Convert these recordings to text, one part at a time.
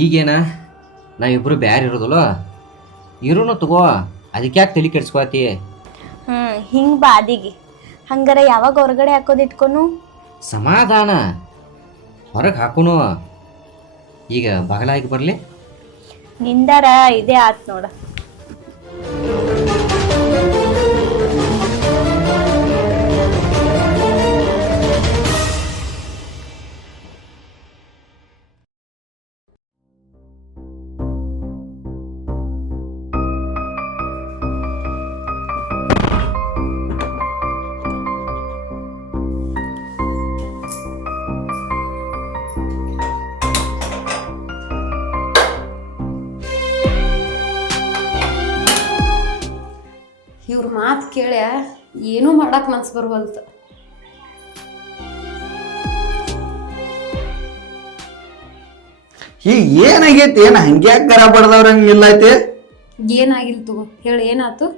ಈಗೇನ ನಾವಿಬ್ರು ಬ್ಯಾರೆ ಇರೋದಲ್ಲ, ಇರೋನು ತಗೋ, ಅದಕ್ಕೆ ಯಾಕೆ ತಲೆ ಕೆಡ್ಸ್ಕೊಳತಿ? ಹಿಂಗೆ ಬಾದಿಗೆ ಹಂಗಾರ ಯಾವಾಗ ಹೊರಗಡೆ ಹಾಕೋದು ಇಟ್ಕೊನು? ಸಮಾಧಾನ, ಹೊರಗೆ ಹಾಕೋನು. ಈಗ ಬಗಲಾಗಿ ಬರಲಿ. ನಿಂದಾರ ಇದೇ ಆತ್ ನೋಡ. ಇವ್ರ ಮಾತು ಕೇಳ ಏನೂ ಮಾಡಕ್ ಮನ್ಸು ಬರ್ವಲ್ತ. ಈಗ ಏನಾಗೈತಿ? ಏನ ಹಂಗ್ಯಾಕ ಕರ ಬಡ್ದವ್ರಂಗ ನಿಲ್ಲೈತಿ? ಏನಾಗಿಲ್ ತಗೋ ಹೇಳಿ, ಏನಾತು?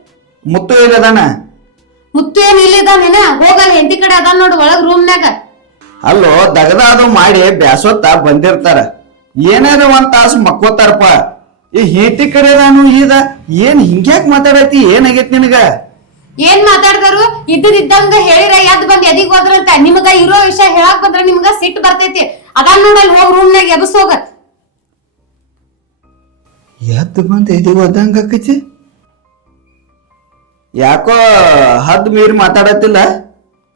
ಮುತ್ತು ಇಲ್ಲದಾನ? ಮುತ್ತು ಏನ್ ಇಲ್ಲಿದಾನೇನ? ಹೋಗಲ್ಲ, ಹೆಂಡತಿ ಕಡೆ ಅದಾನ ನೋಡು ಒಳಗ್ ರೂಮ್ನ್ಯಾಗ. ಅಲ್ಲೋ ದಗದ ಅದು ಮಾಡಿ ಬ್ಯಾಸೊತ್ತ ಬಂದಿರ್ತಾರ, ಏನಾರ ಒಂದ್ ತಾಸು ಮಕ್ಕೋತಾರಪ್ಪ. ಈ ಹೇತಿ ಕಡೆ ಅದಾನು ಈದ ಏನ್ ಹಿಂಗ್ಯಾಕ್ ಮಾತಾಡತಿ? ಏನಾಗೈತಿ ನಿನಗ? ಏನ್ ಮಾತಾಡ್ತಾರು? ಇದ್ದಂಗ ಹೇಳಿರ ಎದ್ ಬಂದ್ ಎದಿಗ್ ಹೋದ್ರಂತ. ನಿಮಗ ಇರೋ ವಿಷಯ ಹೇಳಕ್ ಬಂದ್ರ ನಿಮ್ಗ ಸಿಟ್ಟು ಬರ್ತೈತಿ. ಅದಾನ್ ನೋಡಲ್, ಹೋಗ್ ರೂಮ್ನ್ಯಾಗ ಎಬಸ್ ಹೋಗ. ಎದ್ದು ಬಂದ ಎದಿಗ್ ಹೋದಂಗ ಆಕೈತಿ. ಯಾಕೋ ಹದ್ ಮೀರಿ ಮಾತಾಡತಿಲ್ಲ?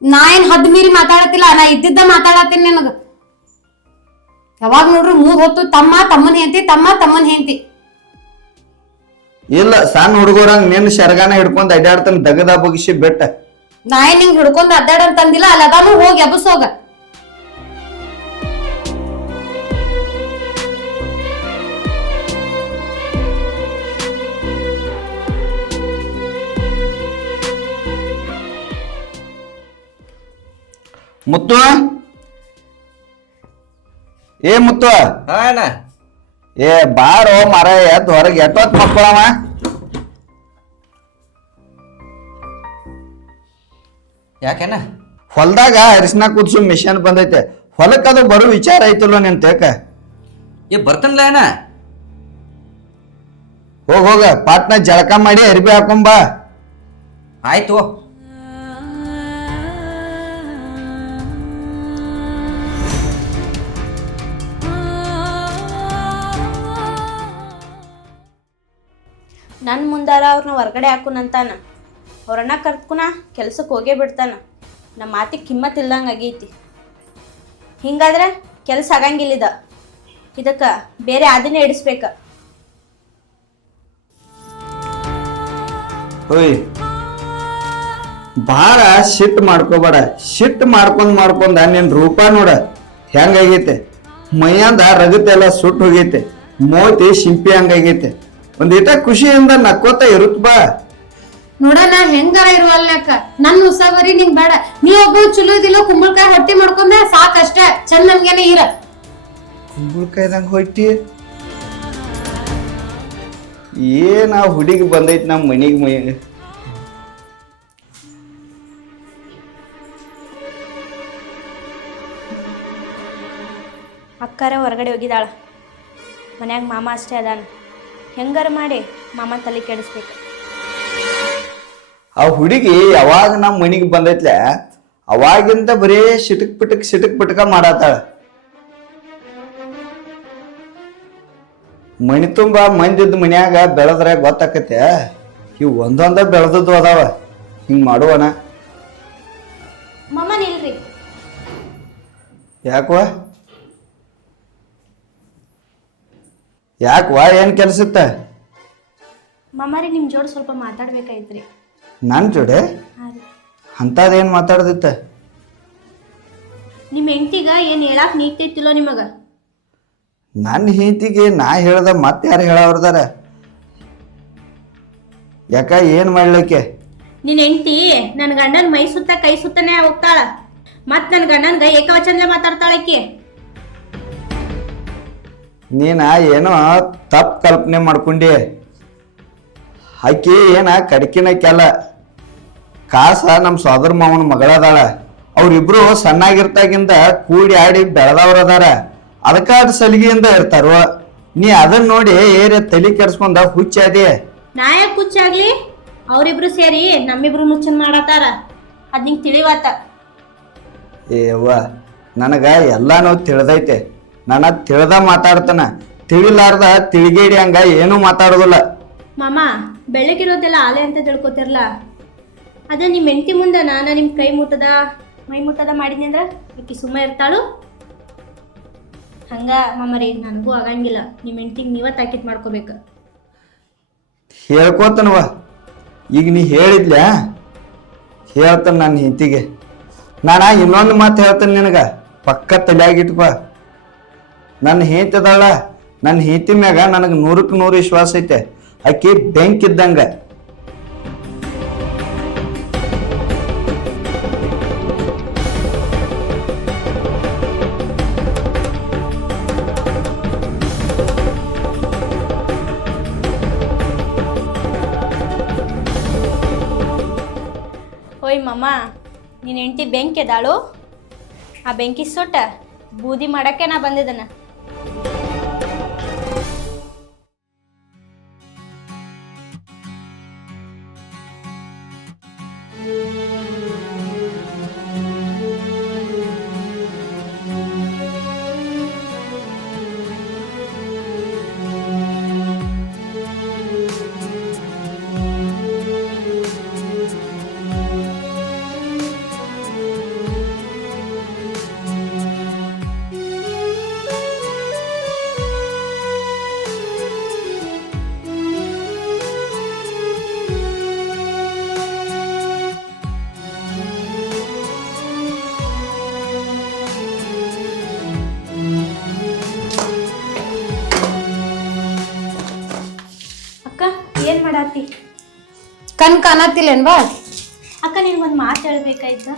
ನಾ ಏನ್ ಹದ್ ಮೀರಿ ಮಾತಾಡತಿಲ್ಲ, ನಾ ಇದ್ದಿದ್ದ ಮಾತಾಡತ್ತೀನಿ ನಿನಗ. ಯಾವಾಗ ನೋಡ್ರಿ ಮೂರ್ ಹೊತ್ತು ತಮ್ಮ ತಮ್ಮನ್ ಹೆಂತಿ, ತಮ್ಮ ತಮ್ಮನ್ ಹೆಂತಿ. ಇಲ್ಲ, ಸಣ್ಣ ಹುಡುಗರಂಗ ನಿನ್ನ ಶರ್ಗಾನ ಹಿಡ್ಕೊಂಡ್ ಅಡ್ಡಾಡ್ತಾನ ದಗದ ಬಗ್ಸಿ ಬೆಟ್ಟ. ನಾ ಏನ್ ನಿಂಗ್ ಹಿಡ್ಕೊಂಡ್ ಅಡ್ಡಾಡ ಅಂತಂದಿಲ್ಲ, ಅಲ್ಲ ಅದಾನು ಹೋಗಿ ಎಬಸ್ ಹೋಗ. ಮುತ್ತು, ಏ ಮುತ್ತು, ಅಣ್ಣ ಏ ಬಾರೋ ಮರ, ಎದ್ದು ಹೊರಗೆ ಎಟ್ಟೊತ್ ಮಕ್ಕಳವ. ಯಾಕೆನ? ಹೊಲ್ದಾಗ ಅರಿಶಿನ ಕುದಿಸು ಮಿಷನ್ ಬಂದೈತೆ, ಹೊಲಕ್ಕೆ ಅದು ಬರೋ ವಿಚಾರ ಐತಲ್ಲ ನಿನ್ ತೇಕ. ಬರ್ತನ್ಲ ಅಣ್ಣ. ಹೋಗ ಪಾಟ್ನ ಜಳಕ ಮಾಡಿ ಅರಿಬಿ ಹಾಕೊಂಬಾ. ಆಯ್ತು. ನನ್ನ ಮುಂದಾರ ಅವ್ರನ್ನ ಹೊರಗಡೆ ಹಾಕುನಂತಾನ. ಅವ್ರನ್ನ ಕರ್ತ್ಕುನ ಕೆಲ್ಸಕ್ಕೆ ಹೋಗೇ ಬಿಡ್ತಾನ. ನಮ್ಮ ಮಾತಿಗೆ ಕಿಮ್ಮತ್ ಇಲ್ದಂಗೆ ಆಗೈತಿ. ಹಿಂಗಾದ್ರೆ ಕೆಲಸ ಆಗಂಗಿಲ್ಲಿದ. ಇದಕ್ಕೆ ಬೇರೆ ಆದಿನೇ ಇಡಿಸ್ಬೇಕ. ಹೋಯ್, ಭಾಳ ಸಿಟ್ಟು ಮಾಡ್ಕೋಬೇಡ. ಸಿಟ್ಟು ಮಾಡ್ಕೊಂಡ್ ನಿನ್ ರೂಪ ನೋಡ ಹೆಂಗಾಗೈತೆ. ಮೈಯಾಂದ ರಗತೆಲ್ಲ ಸುಟ್ಟು ಹೋಗೈತೆ, ಮೋತಿ ಶಿಂಪಿ ಹಂಗಾಗೈತೆ. ಒಂದಿಟ ಖುಷಿಯಿಂದ ನಕ್ಕೋತ ಇರುತ್ತ ಬಾ. ನೋಡ, ನಾ ಹೆಂಗಾರ ಇರುವಲ್ಯಾಕ ನನ್ ಉಸಾಬರಿ ನಿಂಗ್ ಬೇಡ. ನೀ ಒಬ್ಬ ಚಲೋದಿಲ್ಲ, ಕುಂಬಳಕಾಯಿ ಹೊಟ್ಟಿ ಮಾಡ್ಕೊಂಡ ಸಾಕಷ್ಟ. ಚಂದ ನಮ್ಗೇನೆ ಇರ. ಕುಂಬಳಕಾಯ್ದಂಗ ಹೊಟ್ಟಿ ಏನ ಹುಡುಗಿ ಬಂದೈತಿ ನಮ್ಮ ಮನಿಗೆ. ಅಕ್ಕಾರ ಹೊರಗಡೆ ಹೋಗಿದ್ದಾಳ. ಮನ್ಯಾಗ ಮಾಮ ಅಷ್ಟೇ ಅದಾನ. ಹೆಂಗಾರ ಮಾಡಿ ಮಾಮ ತಲೆ ಕೆಡಿಸ್ಬೇಕು. ಆ ಹುಡುಗಿ ಯಾವಾಗ ನಮ್ಮ ಮನಿಗೆ ಬಂದೈತ್ಲೆ ಅವಾಗಿಂದ ಬರೇ ಸಿಟಕ್ ಪಿಟಕ್ ಮಾಡತ್ತಾಳ. ಮನಿ ತುಂಬಾ ಮಂದಿದ್ ಮನ್ಯಾಗ ಬೆಳೆದ್ರೆ ಗೊತ್ತಾಕತ್ತೆ. ಇವ್ ಒಂದೊಂದ ಬೆಳೆದದ್ದು ಅದಾವ. ಹಿಂಗ್ ಮಾಡುವನ ಮಾಮ ನಿಲ್ರಿ. ಯಾಕವಾ ಏನ್ ಕೆಲ್ಸತ್ತ? ಮಾಮಾರಿ ನಿಮ್ಮ ಜೋಡಿ ಸ್ವಲ್ಪ ಮಾತಾಡ್ಬೇಕಾಯ್ತ್ರಿ. ನನ್ ಜೋಡೆ ಅಂತದೇನ್ ಮಾತಾಡ್ದಿತ್ತ? ನಿಮ್ಮ ಹೆಂಡತಿಗ ಏನ್ ಹೇಳಾಕ್ ನೀಗ್ತೈತಿಲ್ಲೋ ನಿಮಗ? ನನ್ನ ಹೆಂಡತಿಗೆ ನಾ ಹೇಳ್ದ ಮತ್ತೆ ಯಾರು ಹೇಳವ್ರದಾರ? ಯಾಕ ಏನ್ ಮಾಡ್ಲಿಕ್ಕೆ? ನಿನ್ನ ಹೆಂಡತಿ ನನ್ನ ಗಂಡನ ಮೈ ಸುತ್ತ ಕೈ ಸುತ್ತನೇ ಹೋಗ್ತಾಳ. ಮತ್ ನನ್ನ ಗಂಡನ್ಗ ಏಕವಚನ ಮಾತಾಡ್ತಾಳಕ್ಕಿ. ನೀನ ಏನೋ ತಪ್ಪು ಕಲ್ಪನೆ ಮಾಡ್ಕೊಂಡಿ. ಆಕಿ ಏನ ಕಡ್ಕಿನ ಕೆಲ ಕಾಸ ನಮ್ಮ ಸೋದರ ಮಾವನ ಮಗಳದಾಳ. ಅವ್ರಿಬ್ರು ಸಣ್ಣಾಗಿರ್ತಾಗಿಂದ ಕೂಡಿ ಆಡಿ ಬೆಳೆದವ್ರದಾರ. ಅದಕ್ಕ ಸಲಿಗೆಯಿಂದ ಇರ್ತಾರ. ನೀ ಅದನ್ನ ನೋಡಿ ಏರೇ ತಲೆ ಕೆಡ್ಸ್ಕೊಂಡ ಹುಚ್ಚಾದಿ. ನಾ ಯಾಕೆ ಹುಚ್ಚಾಗ್ಲಿ? ಅವ್ರಿಬ್ರು ಸೇರಿ ನಮ್ಮಿಬ್ರು ಮುಚ್ಚನ್ ಮಾಡತ್ತಾರ. ಅದ್ ನಿಂಗೆ ತಿಳಿವಾತ. ಏವ್ವ ನನಗ ಎಲ್ಲಾನು ತಿಳಿದೈತೆ. ನನ್ನ ತಿಳಿದ ಮಾತಾಡ್ತಾನ, ತಿಳಿಲಾರ್ದ ತಿಳಿಗೇಡಿ ಹಂಗ ಏನೂ ಮಾತಾಡೋದಿಲ್ಲ. ಮಾಮ, ಬೆಳಗಿರೋದೆಲ್ಲ ಆಲೆ ಅಂತ ತಿಳ್ಕೊತಿರ್ಲ. ಅದೇ ನಿಮ್ಮ ಹೆಂಡತಿ ಮುಂದೆ ನಾನು ನಿಮ್ಮ ಕೈ ಮುಟ್ಟದ ಮೈ ಮುಟ್ಟದ ಮಾಡಿದ್ನಿ ಅಂದ್ರೆ ಈಕಿ ಸುಮ್ಮ ಇರ್ತಾಳು? ಹಂಗ ಮಾಮರಿ ನನಗೂ ಆಗಂಗಿಲ್ಲ. ನಿಮ್ಮ ಹೆಂಡತಿಗೆ ನೀವ ತಾಕೀತ್ ಮಾಡ್ಕೋಬೇಕು. ಹೇಳ್ಕೋತನವ, ಈಗ ನೀ ಹೇಳಿದ್ಲ್ಯಾ ಹೇಳ್ತಾನ ನನ್ನ ಹೆಂಡತಿಗೆ. ನಾನು ಇನ್ನೊಂದು ಮಾತು ಹೇಳ್ತೇನೆ ನಿನಗ, ಪಕ್ಕ ತಲೆಯಾಗಿಟ್ಕೋ. ನನ್ನ ಹೆಂಡತಿ ಅದಾಳ, ನನ್ನ ಹೆಂಡತಿ ಮ್ಯಾಗ ನನಗೆ 100ಕ್ಕೆ 100 ವಿಶ್ವಾಸ ಐತೆ. ಆಕಿ ಬೆಂಕಿ ಇದ್ದಂಗ. ಓಯ್ ಮಾಮ, ನೀನು ಹೆಂಡತಿ ಬೆಂಕಿ ಅದಾಳು. ಆ ಬೆಂಕಿ ಸೊಟ್ಟ ಬೂದಿ ಮಾಡಕ್ಕೆ ನಾ ಬಂದಿದ್ದನ. ಏನ್ ಮಾಡತ್ತಿ? ಕಣ್ ಕಾಣತ್ತಿಲ್ಲೇನ್ವಾ? ಅಕ್ಕ ನಿನ್ಗೊಂದು ಮಾತು ಹೇಳ್ಬೇಕಾಯ್ತು,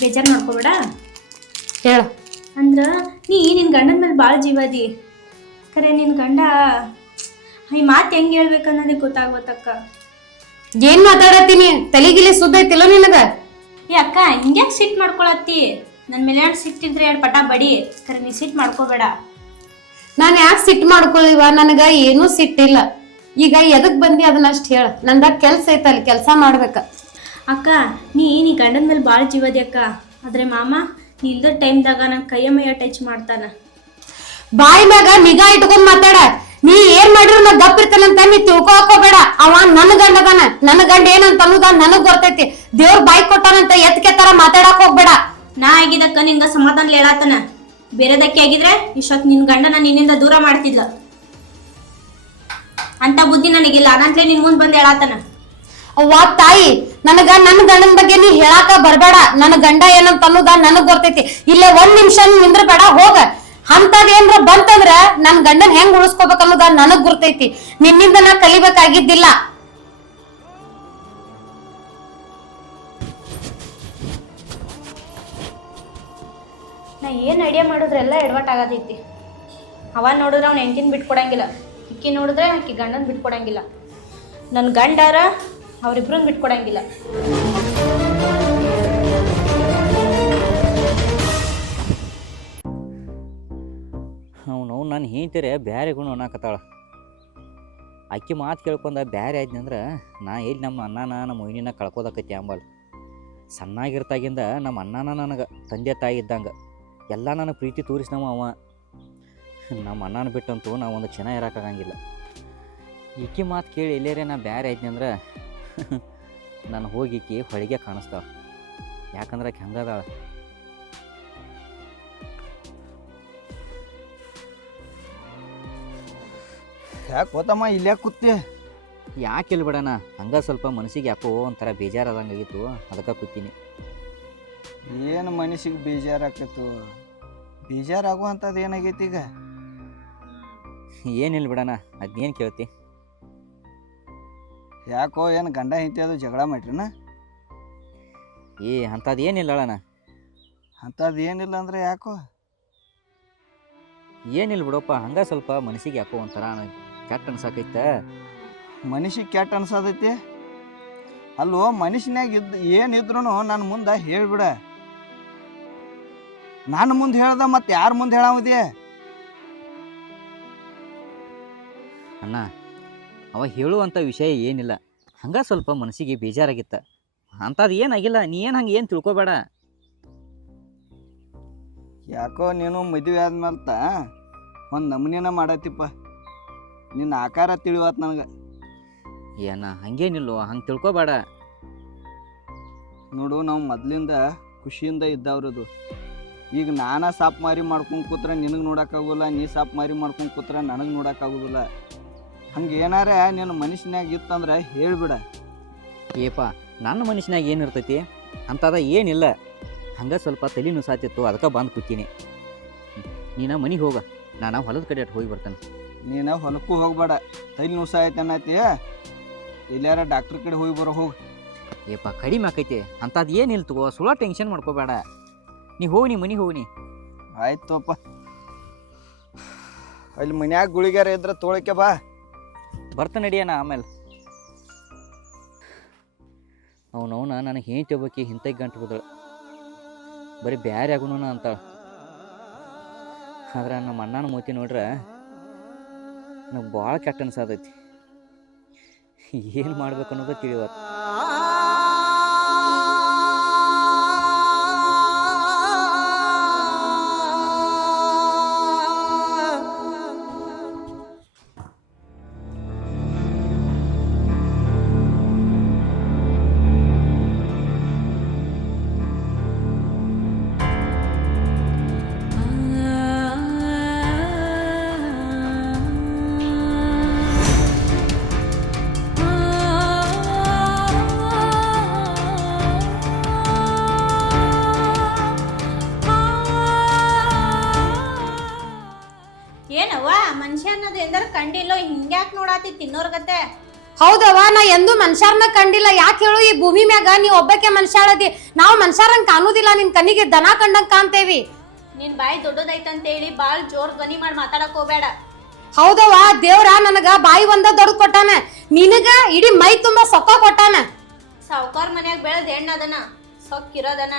ಬೇಜಾರು ಮಾಡ್ಕೋಬೇಡ. ಹೇಳ. ಅಂದ್ರ ನೀ ನಿನ್ ಗಂಡನ ಮೇಲೆ ಭಾಳ ಜೀವದಿ. ಖರೆ ನಿನ್ ಗಂಡ ಈ ಮಾತು ಹೆಂಗೆ ಹೇಳ್ಬೇಕನ್ನೋದೇ ಗೊತ್ತಾಗ್ಬೇಕಕ್ಕ. ಏನ್ ಮಾತಾಡತ್ತೀನಿ? ತಲೆಗಿಲಿ ಸುದ್ದ ಐತಿಲ್ಲ ನಿನಗ? ಏ ಅಕ್ಕ, ಹಿಂಗ್ಯಾಕೆ ಸಿಟ್ಟು ಮಾಡ್ಕೊಳತ್ತಿ? ನನ್ನ ಮೇಲೆ ಎರಡು ಸಿಟ್ಟಿದ್ರೆ 2 ಪಟ ಬಡಿ. ಖರೆ ನೀ ಸಿಟ್ಟು ಮಾಡ್ಕೋಬೇಡ. ನಾನು ಯಾಕೆ ಸಿಟ್ಟು ಮಾಡ್ಕೊಳ್ಳಿವ? ನನಗ ಏನೂ ಸಿಟ್ಟಿಲ್ಲ. ಈಗ ಎದಕ್ ಬಂದಿ ಅದನ್ನಷ್ಟು ಹೇಳ. ನಂದಾಗ ಕೆಲ್ಸ ಐತಲ್ಲಿ, ಕೆಲಸ ಮಾಡ್ಬೇಕ. ಅಕ್ಕ, ನೀ ಗಂಡನ ಮೇಲೆ ಭಾಳ ಜೀವದಿ ಅಕ್ಕ. ಆದ್ರೆ ಮಾಮ ನೀ ಇಲ್ದ ಟೈಮ್ದಾಗ ನನ್ನ ಕೈಯ ಮೈಯ ಟಚ್ ಮಾಡ್ತಾನ. ಬಾಯಿ ಮ್ಯಾಗ ನಿಗಾ ಇಟ್ಕೊಂಡ್ ಮಾತಾಡ. ನೀ ಏನ್ ಮಾಡಿದ್ರು ನಾ ಗಪ್ ಇರ್ತಾನಂತ ನೀ ತಿಳ್ಕೊಬೇಡ. ಅವ ನನ್ನ ಗಂಡ ಅದಾನ. ನನ್ನ ಗಂಡ ಏನಂತ ಅನ್ನೋದ ನನಗ್ ಗೊತ್ತೈತಿ. ದೇವ್ರ ಬಾಯಿ ಕೊಟ್ಟಾನಂತ ಎತ್ಕೆ ತರ ಮಾತಾಡಕ್ ಹೋಗ್ಬೇಡ. ನಾ ಆಗಿದ್ದಕ್ಕ ನಿಂಗ ಸಮಾಧಾನ ಹೇಳಾತನ. ಬೇರೆದಕ್ಕೆ ಆಗಿದ್ರೆ ಇಷ್ಟೊತ್ ನಿನ್ ಗಂಡನ ನಿನ್ನಿಂದ ದೂರ ಮಾಡ್ತಿದ್ಲ. ಅಂತ ಬುದ್ಧಿ ನನಗಿಲ್ಲ. ಅನಂತಲೇ ನಿನ್ ಮುಂದ್ ಬಂದ್ ಹೇಳಾತನ. ಅವ್ವ ತಾಯಿ, ನನಗ ನನ್ನ ಗಂಡನ ಬಗ್ಗೆ ನೀ ಹೇಳಾಕ ಬರ್ಬೇಡ. ನನ್ನ ಗಂಡ ಏನಂತ ಅನ್ನೋದ ನನಗ್ ಗೊತ್ತೈತಿ. ಇಲ್ಲೇ 1 ನಿಮಿಷ ನಿಂದ್ರಬೇಡ, ಹೋಗ. ಅಂತದ್ ಏನ್ರ ಬಂತಂದ್ರ ನನ್ ಗಂಡನ್ ಹೆಂಗ್ ಉಳಿಸ್ಕೋಬೇಕ ಅನ್ನೋದ ನನಗ್ ಗುರ್ತೈತಿ. ನಿನ್ನಿಂದ ನಾ ಕಲಿಬೇಕಾಗಿದ್ದಿಲ್ಲ. ನಾ ಏನ್ ಐಡಿಯಾ ಮಾಡಿದ್ರೆಲ್ಲ ಎಡವಟ್ ಆಗತೈತಿ. ಅವ ನೋಡಿದ್ರೆ ಅವ್ನ ಹೆಂಡತಿನ ಬಿಟ್ಕೊಡಂಗಿಲ್ಲ, ಇಕ್ಕಿ ನೋಡಿದ್ರೆ ಆಕಿ ಗಂಡನ ಬಿಟ್ಕೊಡಂಗಿಲ್ಲ, ನನ್ನ ಗಂಡಾರ ಅವ್ರಿಬ್ರನ್ನ ಬಿಟ್ಕೊಡಂಗಿಲ್ಲ. ಅವನು ನನ್ನ ಹೆಂಡ್ತಿರೆ ಬ್ಯಾರೆ ಗುಣ ಅನ್ನಕತ್ತಾಳ. ಅಕ್ಕಿ ಮಾತು ಕೇಳ್ಕೊಂಡ ಬ್ಯಾರೆ ಆದ್ನಿ ಅಂದ್ರೆ ನಾ ಎಲ್ಲಿ ನಮ್ಮ ಅಣ್ಣನ ನಮ್ಮ ಮೊಯ್ನಿನ ಕಳ್ಕೋದಕ್ಕೈತಿ ಅಂಬಲ್. ಸಣ್ಣಾಗಿರ್ತಾಗಿಂದ ನಮ್ಮ ಅಣ್ಣನ ನನಗೆ ತಂದೆ ತಾಯಿ ಇದ್ದಂಗೆ ಎಲ್ಲ ನನಗೆ ಪ್ರೀತಿ ತೋರಿಸಿನವ ಅವ. ನಮ್ಮ ಅಣ್ಣನ ಬಿಟ್ಟಂತೂ ನಾವು ಒಂದು ಕ್ಷಣ ಇರೋಕ್ಕಾಗಂಗಿಲ್ಲ. ಈಕಿ ಮಾತು ಕೇಳಿ ಎಲ್ಲೇರೆ ನಾ ಬ್ಯಾರೆ ಆಯ್ತು ಅಂದ್ರೆ ನಾನು ಹೋಗಿ ಈಕಿ ಹೊಳಿಗೆ ಕಾಣಿಸ್ತಾಳ. ಯಾಕಂದ್ರೆ ಆಕೆ ಹಂಗದಾಳ. ಯಾಕೆ ಹೋತಮ್ಮ ಇಲ್ಲೇ ಕೂತಿ? ಯಾಕೆ ಇಲ್ಲಿ ಬಿಡೋಣ, ಹಂಗೆ ಸ್ವಲ್ಪ ಮನಸ್ಸಿಗೆ ಯಾಕೋ ಒಂಥರ ಬೇಜಾರಾದಂಗಾಗಿತ್ತು, ಅದಕ್ಕೆ ಕೂತೀನಿ. ಏನು ಮನಸ್ಸಿಗೆ ಬೇಜಾರಾಕತ್ತು? ಬೇಜಾರಾಗುವಂಥದ್ದು ಏನಾಗೈತಿ ಈಗ? ಏನಿಲ್ಲ ಬಿಡೋಣ, ಅದನ್ನೇನು ಕೇಳ್ತಿ? ಯಾಕೋ ಏನು ಗಂಡ ಹೆಂಡತಿ ಅದು ಜಗಳ ಮಾಡ್ರಿನ? ಅಂಥದ್ದು ಏನಿಲ್ಲ ಅಣ್ಣ. ಅಂಥದ್ದು ಏನಿಲ್ಲ ಅಂದ್ರೆ ಯಾಕೋ? ಏನಿಲ್ಲ ಬಿಡಪ್ಪ, ಹಂಗೆ ಸ್ವಲ್ಪ ಮನಸ್ಸಿಗೆ ಯಾಕೋ ಒಂಥರ ಕೆಟ್ಟ ಅನ್ಸಾಕೈತ. ಮನುಷ್ಯಗೆ ಕೆಟ್ಟ ಅನ್ಸತೈತಿ? ಅಲ್ಲೋ, ಮನುಷ್ಯನಾಗ ಏನಿದ್ರು ನನ್ನ ಮುಂದೆ ಹೇಳ್ಬಿಡ. ನಾನು ಮುಂದೆ ಹೇಳ್ದ ಮತ್ತೆ ಯಾರ ಮುಂದೆ ಹೇಳಾವುದೇ? ಅಣ್ಣ ಅವ ಹೇಳುವಂಥ ವಿಷಯ ಏನಿಲ್ಲ, ಹಂಗೆ ಸ್ವಲ್ಪ ಮನಸ್ಸಿಗೆ ಬೇಜಾರಾಗಿತ್ತ. ಅಂಥದ್ದು ಏನಾಗಿಲ್ಲ, ನೀ ಏನು ಹಂಗೆ ಏನು ತಿಳ್ಕೊಬೇಡ. ಯಾಕೋ ನೀನು ಮದುವೆ ಆದ್ಮೇಲೆ ಒಂದು ನಮೂನೆನ ಮಾಡತ್ತಿಪ್ಪ. ನಿನ್ನ ಆಕಾರ ತಿಳಿವತ್ತು ನನಗೆ. ಏನ ಹಂಗೇನಿಲ್ಲೋ, ಹಂಗೆ ತಿಳ್ಕೊಬೇಡ. ನೋಡು, ನಾವು ಮೊದಲಿಂದ ಖುಷಿಯಿಂದ ಇದ್ದವ್ರದು. ಈಗ ನಾನಾ ಸಾಪ್ ಮಾರಿ ಮಾಡ್ಕೊಂಡು ಕೂತ್ರೆ ನಿನಗೆ ನೋಡೋಕ್ಕಾಗೋಲ್ಲ, ನೀ ಸಾಪ್ ಮಾರಿ ಮಾಡ್ಕೊಂಡು ಕೂತ್ರೆ ನನಗೆ ನೋಡೋಕ್ಕಾಗೋದಿಲ್ಲ. ಹಂಗೆ ಏನಾರ ನಿನ್ನ ಮನುಷ್ಯನಾಗ ಇತ್ತಂದ್ರೆ ಹೇಳಿಬಿಡ. ಏಪ ನನ್ನ ಮನುಷ್ಯನಾಗ ಏನಿರ್ತೈತಿ ಅಂಥದ ಏನಿಲ್ಲ. ಹಂಗೆ ಸ್ವಲ್ಪ ತಲೆ ನುಸಾತಿತ್ತು, ಅದಕ್ಕೆ ಬಂದು ಕೂತೀನಿ. ನೀನು ಮನೆಗೆ ಹೋಗ, ನಾನು ಹೊಲದ ಕಡೆ ಅಟ್ ಹೋಗಿ ಬರ್ತೇನೆ. ನೀನು ಹೊಲಕ್ಕೂ ಹೋಗ್ಬೇಡ, ತಲೆ ನುಸ ಐತೆ ಅನ್ನತಿ. ಎಲ್ಲಾರ ಡಾಕ್ಟ್ರ್ ಕಡೆ ಹೋಗಿ ಬರೋ ಹೋಗಿ. ಏಪ ಕಡಿಮೆ ಆಕೈತಿ, ಅಂಥದ್ದು ಏನಿಲ್ಲ ತಗೋ, ಸುಳ್ಳ ಟೆನ್ಷನ್ ಮಾಡ್ಕೋಬೇಡ. ನೀ ಹೋಗಿ, ಮನೆಗೆ ಹೋಗಿ. ಆಯ್ತಪ್ಪ, ಅಲ್ಲಿ ಮನ್ಯಾಗ ಗುಳಿಗಾರ ಇದ್ರೆ ತೊಳಕೆ ಬಾ. ಬರ್ತಾನೆ ನಡಿಯೋಣ. ಆಮೇಲೆ ಅವನವನ ನನಗೆ ಹೆಂಡತಿ ಒಬ್ಬಾಕಿ ಹಿಂತಕ್ಕೆ ಗಂಟು ಹೋದಳು, ಬರೀ ಬ್ಯಾರೆ ಆಗುನ ಅಂತಾಳೆ. ಆದ್ರೆ ನಮ್ಮ ಅಣ್ಣನ ಮೂತಿ ನೋಡ್ರೆ ನನಗೆ ಭಾಳ ಕೆಟ್ಟ ಅನ್ಸಾದೈತಿ. ಏನು ಮಾಡ್ಬೇಕು ಅನ್ನೋದು ತಿಳಿವತ್ತು. ಏನವ್ವ ಮನುಷ್ಯ ಅನ್ನೋದು ಎಂದಾರ ಕಂಡಿಲ್ಲೋ, ಹಿಂಗ್ಯಾಕ್ ನೋಡಾತಿ ತಿನ್ನೋರ್ ಗತೆ? ಹೌದವ್ವ, ನಾ ಎಂದೂ ಮನುಷ್ಯರ್ನ ಕಂಡಿಲ್ಲ. ಯಾಕೆ ಹೇಳು, ಈ ಭೂಮಿ ಮ್ಯಾಗ ನೀ ಒಬ್ಬಕ್ಕೆ ಮನುಷ್ಯಾಳದಿ. ನಾವು ಮನುಷ್ಯರಂಗ್ ಕಾಣುದಿಲ್ಲ, ನಿನ್ ಕಣ್ಣಿಗೆ ದನ ಕಂಡಂಗ್ ಕಾಣ್ತೇವಿ. ನಿನ್ ಬಾಯಿ ದೊಡ್ಡದೈತಂತೇಳಿ ಬಾಳ್ ಜೋರ್ ಧ್ವನಿ ಮಾಡಿ ಮಾತಾಡಕ್ ಹೋಗ್ಬೇಡ. ಹೌದವ್ವ, ದೇವ್ರ ನನಗ ಬಾಯಿ ಒಂದ ದೊಡ್ಡ ಕೊಟ್ಟಾನ, ನಿನಗ ಇಡೀ ಮೈ ತುಂಬಾ ಸೊಕ್ಕ ಕೊಟ್ಟಾನ. ಸಾವ್ಕಾರ್ ಮನ್ಯಾಗ ಬೆಳೆದ ಹೆಣ್ಣದನ, ಸೊಕ್ಕಿರೋದನ.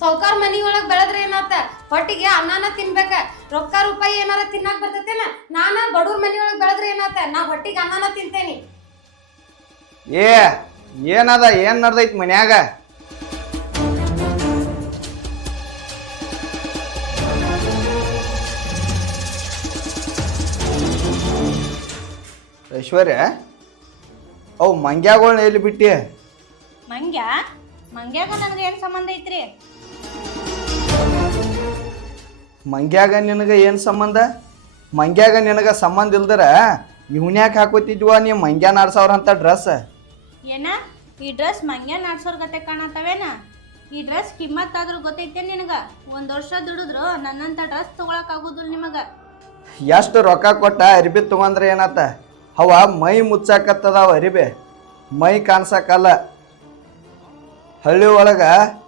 ಸೌಕಾರ ಮನಿ ಒಳಗ್ ಬೆಳದ್ರ ಏನಾತ, ಹೊಟ್ಟಿಗೆ ಅನ್ನನ ತಿನ್ಬೇಕ. ರೊಕ್ಕ ರೂಪಾಯಿ ಏನಾರ ತಿನ್ನಾಕ್ ಬರ್ತೈತೇನ? ನಾನ ಬಡವ್ರ ಮನಿ ಒಳಗ್ ಬೆಳದ್ರ ಏನಾತ, ನಾ ಹೊಟ್ಟಿಗೆ ಅನ್ನನ ತಿಂತೇನಿ. ಏನದ, ಏನ್ ನಡ್ದೈತಿ ಮನ್ಯಾಗ? ಐಶ್ವರ್ಯ, ಅವು ಮಂಗ್ಯಾಗಳನ್ನ ಎಲ್ಲಿ ಬಿಟ್ಟಿ? ಮಂಗ್ಯಾಗ ನನ್ಗೆ ಏನ್ ಸಂಬಂಧ ಐತ್ರಿ? ಮಂಗ್ಯಾಗ ನಿನಗ ಏನು ಸಂಬಂಧ? ಮಂಗ್ಯಾಗ ನಿನಗ ಸಂಬಂಧ ಇಲ್ದರ ಇವ್ನ್ಯಾಕೆ ಹಾಕೋತಿದ್ವ ನೀ ಮಂಗ್ಯ ನಾಡ್ಸವ್ರ ಅಂತ ಡ್ರೆಸ್? ಏನ ಈ ಡ್ರೆಸ್ ಮಂಗ್ಯ ನಾಡ್ಸೋರ್ ಗತೆ ಕಾಣತ್ತವೇನ? ಈ ಡ್ರೆಸ್ ಕಿಮ್ಮತ್ ಆದ್ರೂ ಗೊತ್ತೈತೆ ನಿನಗ? 1 ವರ್ಷ ದುಡಿದ್ರು ನನ್ನಂತ ಡ್ರೆಸ್ ತಗೊಳಕ್ ಆಗುದಿಲ್ಲ ನಿಮಗ. ಎಷ್ಟು ರೊಕ್ಕ ಕೊಟ್ಟ ಅರಿಬಿ ತಗೊಂಡ್ರೆ ಏನಾತ? ಅವ ಮೈ ಮುಚ್ಚಾಕತ್ತದಾವ ಅರಿಬಿ, ಮೈ ಕಾಣ್ಸಕ್ಕಲ್ಲ. ಹಳ್ಳಿ ಒಳಗ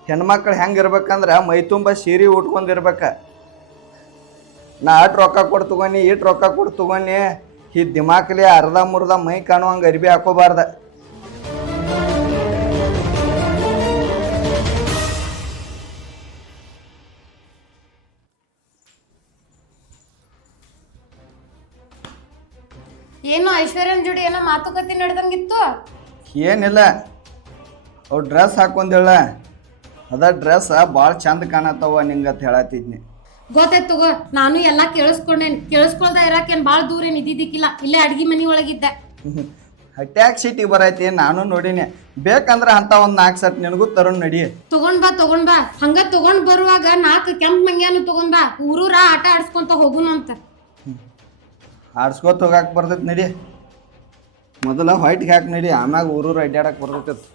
ಹೆಣ್ಮಕ್ಳು ಹೆಂಗೆ ಇರ್ಬೇಕಂದ್ರೆ ಮೈ ತುಂಬ ಸೀರೆ ಉಟ್ಕೊಂಡಿರ್ಬೇಕ. ನಾ ಅಟ್ ರೊಕ್ಕ ಕೊಟ್ಟು ತಗೊಂಡು ಇಟ್ಟು ರೊಕ್ಕ ಕೊಟ್ಟು ತಗೊಂಡು ಈ ದಿಮಾಕ್ಲಿ ಅರ್ಧ ಮುರ್ಧ ಮೈ ಕಾಣುವಂಗೆ ಅರಿಬಿ ಹಾಕೋಬಾರ್ದ. ಏನು ಐಶ್ವರ್ಯನ್ ಜೋಡಿ ಏನೋ ಮಾತುಕತೆ ನಡೆದಂಗಿತ್ತು? ಏನಿಲ್ಲ, ಅವ್ ಡ್ರೆಸ್ ಹಾಕೊಂದಿಲ್ಲ, ಅದ ಡ್ರೆಸ್ ಭಾಳ ಚಂದ ಕಾಣತ್ತವ ನಿಂಗತ್ ಹೇಳತ್ತಿದ್ನಿ. ಗೊತ್ತಾಯ್ತು ತಗೋ, ನಾನು ಎಲ್ಲಾ ಕೇಳಿಸ್ಕೊಂಡೇನಿ. ಕೇಳಿಸ್ಕೊಳ್ದ ಇರಾಕೇನ್ ಬಾಳ ದೂರ ಏನ್ ಇದ್ದಿದ್ದಿಕ್ಕಿಲ್ಲ, ಇಲ್ಲೇ ಅಡ್ಗಿ ಮನಿ ಒಳಗಿದ್ದೆ. ಹಟ್ಯಾಕ್ ಸಿಟಿಗೆ ಬರೈತಿ, ನಾನು ನೋಡಿನಿ. ಬೇಕಂದ್ರ ಅಂತ ಒಂದ್ 4 ಸೆಟ್ ನಿನಗೂ ತರುಣ್ ನಡಿ. ತಗೊಂಡ್ ಬಾ. ಹಂಗ ತಗೊಂಡ್ ಬರುವಾಗ 4 ಕೆಂಪ್ ಮಂಗ್ಯಾನು ತಗೊಂಡ್ ಬಾ. ಊರೂರ ಆಟ ಆಡ್ಸ್ಕೊಂತ ಹೋಗುನಂತ. ಆಡ್ಸ್ಕೊತ ಹೋಗಾಕ್ ಬರ್ತೈತಿ ನಡಿ. ಮೊದಲ ವೈಟ್ಗೆ ಹಾಕಿ ನಡಿ, ಆಮ್ಯಾಗ ಊರೂರು ಅಡ್ಡಾಡಕ್ ಬರ್ತೈತಿ.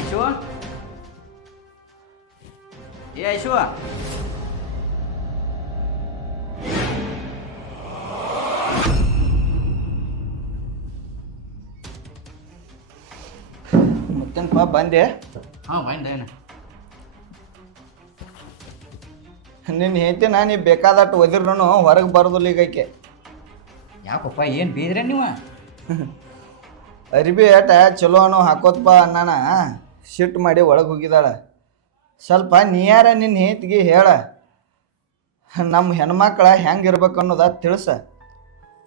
ಐಶು, ಏ ಐಶು, ಮತ್ತೇನಪ್ಪ ಬಂದೆ? ಹಾಂ ಬಂದೇನ. ನಿನ್ನ ಹೇಳ್ತೀನಿ, ನೀ ಬೇಕಾದಟ್ಟು ಒದಿರ್ನು ಹೊರಗೆ ಬರೋದಿಲ್ಲ ಈಗಕ್ಕೆ. ಯಾಕಪ್ಪ ಏನು ಬೀದ್ರೆ ನೀವು? ಅರಿಬಿ ಏಟ ಚಲೋ ಅನ್ನೋ ಹಾಕೋತ್ಪ ಅಣ್ಣನ ಸಿಟ್ಟು ಮಾಡಿ ಒಳಗೆ ಹೋಗಿದ್ದಾಳ. ಸ್ವಲ್ಪ ನೀಯಾರ ನಿನ್ನ ಹೆಂಡತಿಗೆ ಹೇಳ, ನಮ್ಮ ಹೆಣ್ಮಕ್ಳ ಹೆಂಗೆ ಇರ್ಬೇಕು ಅನ್ನೋದ ತಿಳಿಸ.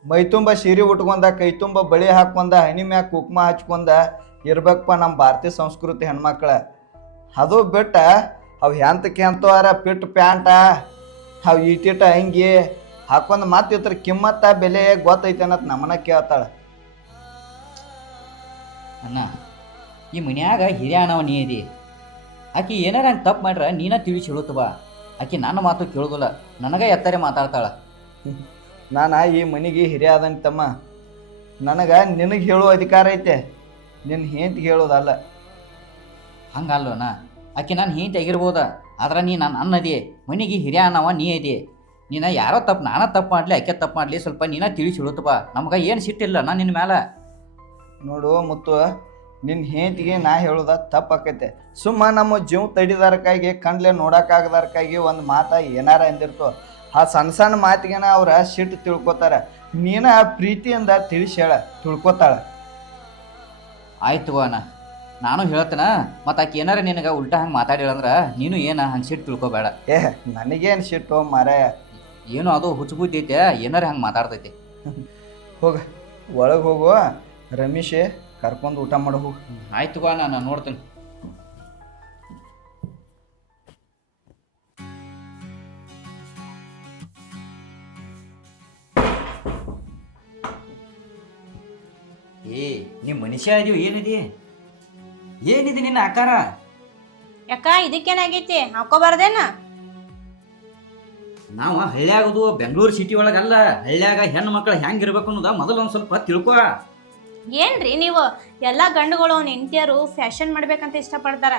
ಮೈ ತುಂಬ ಸೀರೆ ಉಟ್ಕೊಂಡ, ಕೈ ತುಂಬ ಬಳಿ ಹಾಕ್ಕೊಂಡ, ಹನಿ ಮ್ಯಾಗ ಕುಕ್ಮ ಹಚ್ಕೊಂಡ ಇರ್ಬೇಕಪ್ಪ ನಮ್ಮ ಭಾರತೀಯ ಸಂಸ್ಕೃತಿ ಹೆಣ್ಮಕ್ಳ. ಅದು ಬಿಟ್ಟ ಅವು ಎಂತಕ್ಕೆ ಅಂತವಾರ ಪಿಟ್ ಪ್ಯಾಂಟ ಅವು ಈಟಿಟ ಅಂಗಿ ಹಾಕೊಂಡು ಮತ್ತೆ ಇತ್ರ ಕಿಮ್ಮತ್ತ ಬೆಲೆ ಗೊತ್ತೈತೆ ಅನ್ನತ್ ನಮ್ಮನ್ನ ಕೇಳ್ತಾಳೆ. ಅಣ್ಣ, ಈ ಮನ್ಯಾಗ ಹಿರಿಯನವ ನೀ ಇದಿ. ಆಕಿ ಏನಾರ ಹಂಗೆ ತಪ್ಪು ಮಾಡ್ರೆ ನೀನ ತಿಳಿಸಿ ಹೇಳುತ್ತವ. ಆಕಿ ನನ್ನ ಮಾತು ಕೇಳೋದಿಲ್ಲ, ನನಗೆ ಎತ್ತರೆ ಮಾತಾಡ್ತಾಳ. ನಾನು ಈ ಮನೆಗೆ ಹಿರಿಯ ಆದಂತಮ್ಮ, ನನಗೆ ನಿನಗೆ ಹೇಳೋ ಅಧಿಕಾರ ಐತೆ, ನಿನ್ನ ಹೆಂಡತಿಗೆ ಹೇಳೋದಲ್ಲ. ಹಂಗಲ್ವನ, ಆಕಿ ನಾನು ಹೆಂಡತಿ ಆಗಿರ್ಬೋದ, ಆದ್ರೆ ನೀ ನಾನು ಅನ್ನದಿ ಮನೆಗೆ ಹಿರಿಯ ಅನ್ನವ ನೀ ಇದಿ. ನೀನು ಯಾರೋ ತಪ್ಪು ನಾನ ತಪ್ಪು ಮಾಡಲಿ ಆಕೆ ತಪ್ಪು ಮಾಡಲಿ ಸ್ವಲ್ಪ ನೀನ ತಿಳಿಸಿ ಹೇಳುತ್ತಪ್ಪ. ನಮ್ಗೆ ಏನು ಸಿಟ್ಟಿಲ್ಲ ನಾನು ನಿನ್ನ ಮ್ಯಾಲ. ನೋಡು ಮುತ್ತು, ನಿನ್ನ ಹೆಂಡತಿಗೆ ನಾ ಹೇಳೋದ ತಪ್ಪಾಕೈತೆ. ಸುಮ್ಮ ನಮ್ಮ ಜೀವ ತಡಿದಾರಕ್ಕಾಗಿ ಕಣ್ಲೆ ನೋಡೋಕ್ಕಾಗದಾರಕ್ಕಾಗಿ ಒಂದು ಮಾತ ಏನಾರ ಅಂದಿರ್ತೋ, ಆ ಸಣ್ಣ ಸಣ್ಣ ಮಾತಿಗೆನ ಅವ್ರ ಸಿಟ್ಟು ತಿಳ್ಕೊತಾರ. ನೀನ ಪ್ರೀತಿಯಿಂದ ತಿಳಿಸಿ ಹೇಳ, ತಿಳ್ಕೊತಾಳ. ಆಯ್ತು ಅಣ್ಣ, ನಾನು ಹೇಳ್ತೇನ. ಮತ್ತು ಆಕೆ ಏನಾರ ನಿನಗೆ ಉಲ್ಟಾ ಹಂಗೆ ಮಾತಾಡಿಳಂದ್ರೆ ನೀನು ಏನು ಹಂಗೆ ಸಿಟ್ಟು ತಿಳ್ಕೊಬೇಡ. ನನಗೇನು ಸಿಟ್ಟು ಮಾರಾಯ, ಏನು ಅದು ಹುಚ್ಚು ಬುದ್ಧಿ ಐತೆ, ಏನಾರ ಹಂಗೆ ಮಾತಾಡ್ತೈತಿ. ಹೋಗ ಒಳಗೆ ಹೋಗು, ರಮೇಶೇ ಕರ್ಕೊಂಡು ಊಟ ಮಾಡೋ ಹೋಗು. ಆಯ್ತು ಬಾ, ನಾನು ನೋಡ್ತೀನಿ. ಏ ನಿಮ್ಮ ಮನುಷ್ಯ ಇದೀವಿ, ಏನಿದೆ ಏನಿದೆ ನಿನ್ನ ಆಕಾರ? ಯಾಕ ಇದಕ್ಕೇನಾಗೈತಿ? ಹಾಕೋಬಾರ್ದೇನ? ನಾವು ಹಳ್ಳಿಯಾಗದು ಬೆಂಗಳೂರು ಸಿಟಿ ಒಳಗಲ್ಲ, ಹಳ್ಳಿಯಾಗ ಹೆಣ್ಣು ಮಕ್ಕಳು ಹೆಂಗೆ ಇರ್ಬೇಕು ಅನ್ನೋದ ಮೊದಲು ಒಂದು ಸ್ವಲ್ಪ ತಿಳ್ಕೊ. ಏನ್ರಿ ನೀವು ಎಲ್ಲ ಗಂಡುಗಳು ಅವ್ನ ಹೆಂಡತಿಯರು ಫ್ಯಾಷನ್ ಮಾಡ್ಬೇಕಂತ ಇಷ್ಟಪಡ್ತಾರ.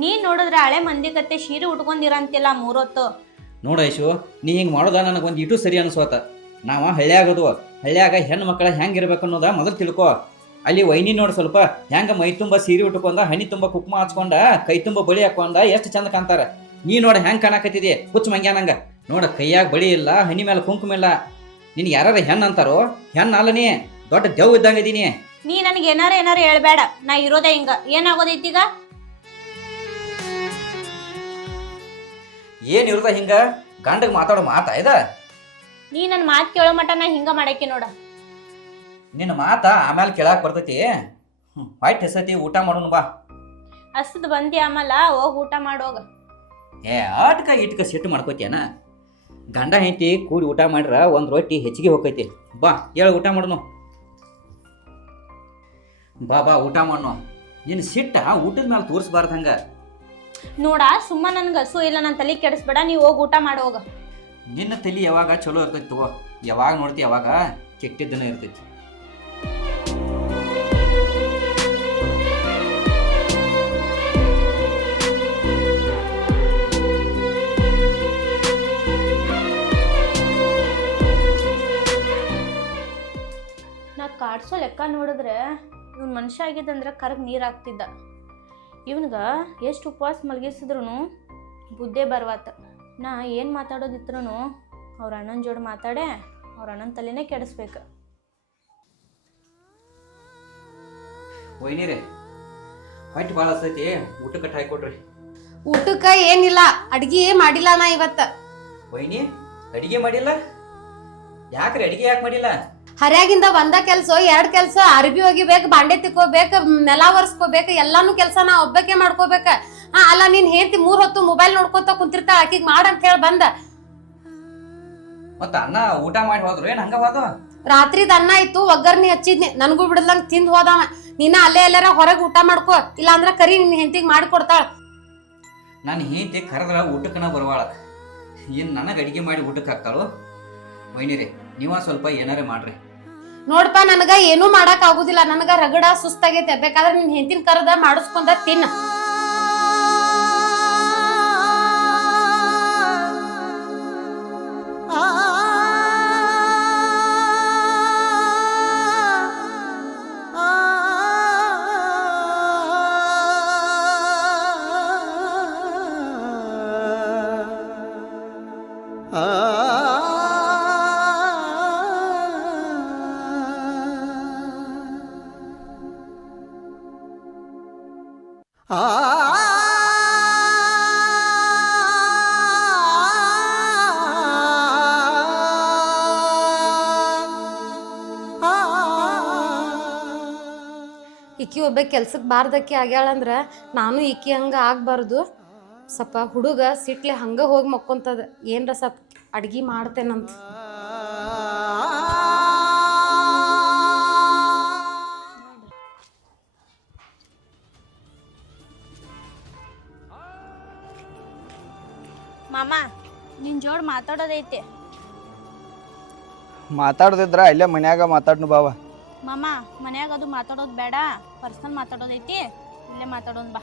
ನೀನ್ ನೋಡಿದ್ರೆ ಹಳೆ ಮಂದಿ ಕತ್ತೆ ಸೀರೆ ಉಟ್ಕೊಂಡಿರಂತಿಲ್ಲ ಮೂರೊತ್ತು. ನೋಡ ಐಶು, ನೀ ಹಿಂಗೆ ಮಾಡೋದ ನನಗೊಂದು ಇಟು ಸರಿ ಅನಿಸ್ವತ್ತ. ನಾವು ಹಳ್ಳಿಯಾಗದು, ಹಳ್ಳಿಯಾಗ ಹೆಣ್ಣು ಮಕ್ಕಳು ಹೆಂಗೆ ಇರ್ಬೇಕು ಅನ್ನೋದ ಮೊದಲು ತಿಳ್ಕೊ. ಅಲ್ಲಿ ವೈನಿ ನೋಡಿ ಸ್ವಲ್ಪ ಹೆಂಗೆ ಮೈ ತುಂಬ ಸೀರೆ ಉಟ್ಕೊಂಡ, ಹನಿ ತುಂಬ ಕುಕ್ಮ ಹಚ್ಕೊಂಡ, ಕೈ ತುಂಬ ಬಳಿ ಹಾಕೊಂಡ ಎಷ್ಟು ಚಂದ ಕಾಣ್ತಾರ. ನೀ ನೋಡ ಹೆಂಗೆ ಕಾಣಕತ್ತಿದಿ ಹುಚ್ಚು ಮಂಗ್ಯಾನಂಗ. ನೋಡ ಕೈಯಾಗ ಬಳಿ ಇಲ್ಲ, ಹನಿ ಮೇಲೆ ಕುಂಕುಮ ಇಲ್ಲ. ನಿನ್ ಯಾರು ಹೆಣ್ಣು ಅಂತಾರೋ? ಹೆಣ್ಣು ಅಲ್ಲ, ನೀ ದೊಡ್ಡ ದೇವ್ ಇದ್ದಂಗ ಇದೀನಿ. ನೀ ನನಗೆ ಏನಾರ ಹೇಳ್ಬೇಡ, ನಾ ಇರೋದೇ ಹಿಂಗ. ಏನಾಗೋದೈತೀಗ? ಏನಿರುದ ಹಿಂಗ ಗಂಡಗ್ ಮಾತಾಡೋ ಮಾತಾ ಇದ? ನೀ ನನ್ನ ಮಾತು ಕೇಳೋ ಮಟ ನಾ ಹಿಂಗ ಮಾಡಕ್ಕೆ ನೋಡ. ನಿನ್ನ ಮಾತಾ ಆಮೇಲೆ ಕೇಳಾಕ್ ಬರ್ತೈತಿ. ಹೊಟ್ಟೆ ಹೆಸತಿ, ಊಟ ಮಾಡೋಣ ಬಾ. ಹಸದ್ ಬಂದಿ ಆಮೇಲೆ ಹೋಗಿ ಊಟ ಮಾಡೋಗ. ಆಟ್ಕ ಇಟ್ಕ ಸಿಟ್ಟು ಮಾಡ್ಕೋತಿಯನ? ಗಂಡ ಹೆಂಡತಿ ಕೂಡಿ ಊಟ ಮಾಡ್ರ ಒಂದು ರೊಟ್ಟಿ ಹೆಚ್ಚಿಗೆ ಹೋಗೈತಿ. ಬಾ ಹೇಳು, ಊಟ ಮಾಡೋಣ. ಬಾ ಬಾ ಊಟ ಮಾಡೋಣ. ನಿನ್ನ ಸಿಟ್ಟ ಊಟದ ಮೇಲೆ ತೋರಿಸ್ಬಾರ್ದು ಹಂಗ. ನೋಡ, ಸುಮ್ಮ ನನ್ಗೆ ಹಸು ಇಲ್ಲ, ನನ್ನ ತಲೆ ಕೆಡಿಸ್ಬೇಡ. ನೀವು ಹೋಗಿ ಊಟ ಮಾಡೋಗ. ನಿನ್ನ ತಲೆ ಯಾವಾಗ ಚಲೋ ಇರ್ತೈತಿ ತಗೋ, ಯಾವಾಗ ನೋಡ್ತಿ ಯಾವಾಗ ಕೆಟ್ಟಿದ್ದನ ಇರ್ತೈತಿ. ನಾ ಕಾಡ್ಸೋ ಲೆಕ್ಕ ನೋಡಿದ್ರೆ ಇವ್ನ ಮನುಷ್ಯ ಆಗಿದ್ದಂದ್ರೆ ಕರಗ್ ನೀರು ಹಾಕ್ತಿದ್ದ. ಇವನ್ಗೆ ಎಷ್ಟು ಉಪವಾಸ ಮಲಗಿಸಿದ್ರು ಬುದ್ಧೇ ಬರ್ವಾತ. ನಾ ಏನು ಮಾತಾಡೋದಿತ್ರೂ ಅವ್ರ ಅಣ್ಣನ ಜೋಡಿ ಮಾತಾಡೆ ಅವ್ರ ಅಣ್ಣನ ತಲೆನೇ ಕೆಡಿಸ್ಬೇಕು. ಒಯ್ನಿರೇ ಹೊಟ್ಟೆ ಭಾಳ ಹಸ್ತೈತಿ, ಊಟ ಕಟ್ಟ ಹಾಕೊಡ್ರಿ. ಊಟಕ್ಕ ಏನಿಲ್ಲ, ಅಡ್ಗಿ ಮಾಡಿಲ್ಲ ನಾ ಇವತ್ತ. ಒಯ್ನಿ ಅಡಿಗೆ ಮಾಡಿಲ್ಲ? ಯಾಕ್ರಿ ಅಡಿಗೆ ಯಾಕೆ ಮಾಡಿಲ್ಲ? ಹರ್ಯಾಗಿಂದ ಒಂದ ಕೆಲ್ಸ, ಎರಡ್ ಕೆಲ್ಸ, ಅರ್ಬಿ ಒಗಿಬೇಕು, ಬಾಂಡೆ ತಿಕ್ಕೋಬೇಕು, ನೆಲ ಒರೆಸ್ಕೋಬೇಕು, ಎಲ್ಲಾನು ಕೆಲ್ಸ ನಾ ಒಬ್ಬಕ್ಕೆ ಮಾಡ್ಕೋಬೇಕ. ಅಲ್ಲ ನೀನ್ ಹೆಂಡತಿ 3 ಹೊತ್ತು ಮೊಬೈಲ್ ನೋಡ್ಕೊತ ಕುಂತಿರ್ತಾಳ, ಆಕಿಗ್ ಮಾಡಂತ ಹೇಳಿ ಬಂದ. ಮತ್ತ ಅನ್ನ ಊಟ ಮಾಡಿ ಹೋದ್ರು ಏನ್ ಹಂಗ ಹೋದ? ರಾತ್ರಿದ ಅನ್ನ ಇತ್ತು, ಒಗ್ಗರ್ನಿ ಹಚ್ಚಿದ್ನಿ, ನನಗೂ ಬಿಡದಂಗ ತಿಂದ್ ಹೋದವ. ನೀನ ಅಲ್ಲೇ ಎಲ್ಲಾರ ಹೊರಗೆ ಊಟ ಮಾಡ್ಕೋ, ಇಲ್ಲ ಅಂದ್ರ ಕರಿ ನಿನ್ ಹೆಂಡತಿಗ್ ಮಾಡಿಕೊಡ್ತಾಳ. ನಾನು ಹೆಂಡತಿ ಕರೆದ್ರ ಊಟಕ್ಕನ ಬರವಾಳ, ಏನ್ ನನಗೆ ಅಡಿಗೆ ಮಾಡಿ ಊಟಕ್ಕೆ ಹಾಕ್ತಾಳು? ವೈನಿರಿ ನೀವ ಸ್ವಲ್ಪ ಏನಾರೇ ಮಾಡ್ರಿ. ನೋಡ್ಪಾ, ನನಗ ಏನೂ ಮಾಡಕ್ ಆಗುದಿಲ್ಲ, ನನಗ ರಗಡ ಸುಸ್ತಾಗೈತೆ. ಬೇಕಾದ್ರೆ ನಿನ್ ಹೆಂಡತಿನ ಕರೆದ ಮಾಡಿಸ್ಕೊಂಡ ತಿನ್ನ. ಈಕಿ ಒಬ್ಬ ಕೆಲ್ಸಕ್ಕೆ ಬಾರ್ದಕ್ಕಿ ಆಗ್ಯಾಳಂದ್ರ ನಾನು ಈಕಿ ಹಂಗ ಆಗ್ಬಾರ್ದು. ಸ್ವಲ್ಪ ಹುಡುಗ ಸಿಟ್ಲೆ ಹಂಗ ಹೋಗಿ ಮಕ್ಕೊಂತದ, ಏನ್ರ ಸ್ವಲ್ಪ ಅಡ್ಗಿ ಮಾಡ್ತೇನಂತ. ಮಾಮ ನಿನ್ ಜೋಡ್ ಮಾತಾಡೋದೈತಿ. ಮಾತಾಡೋದಿದ್ರ ಇಲ್ಲೇ ಮನ್ಯಾಗ ಮಾತಾಡ್ನು ಬಾವ. ಮಾಮ ಮನ್ಯಾಗ ಅದು ಮಾತಾಡೋದು ಬೇಡ, ಪರ್ಸನಲ್ ಮಾತಾಡೋದೈತಿ, ಇಲ್ಲೇ ಮಾತಾಡೋನ್ ಬಾ.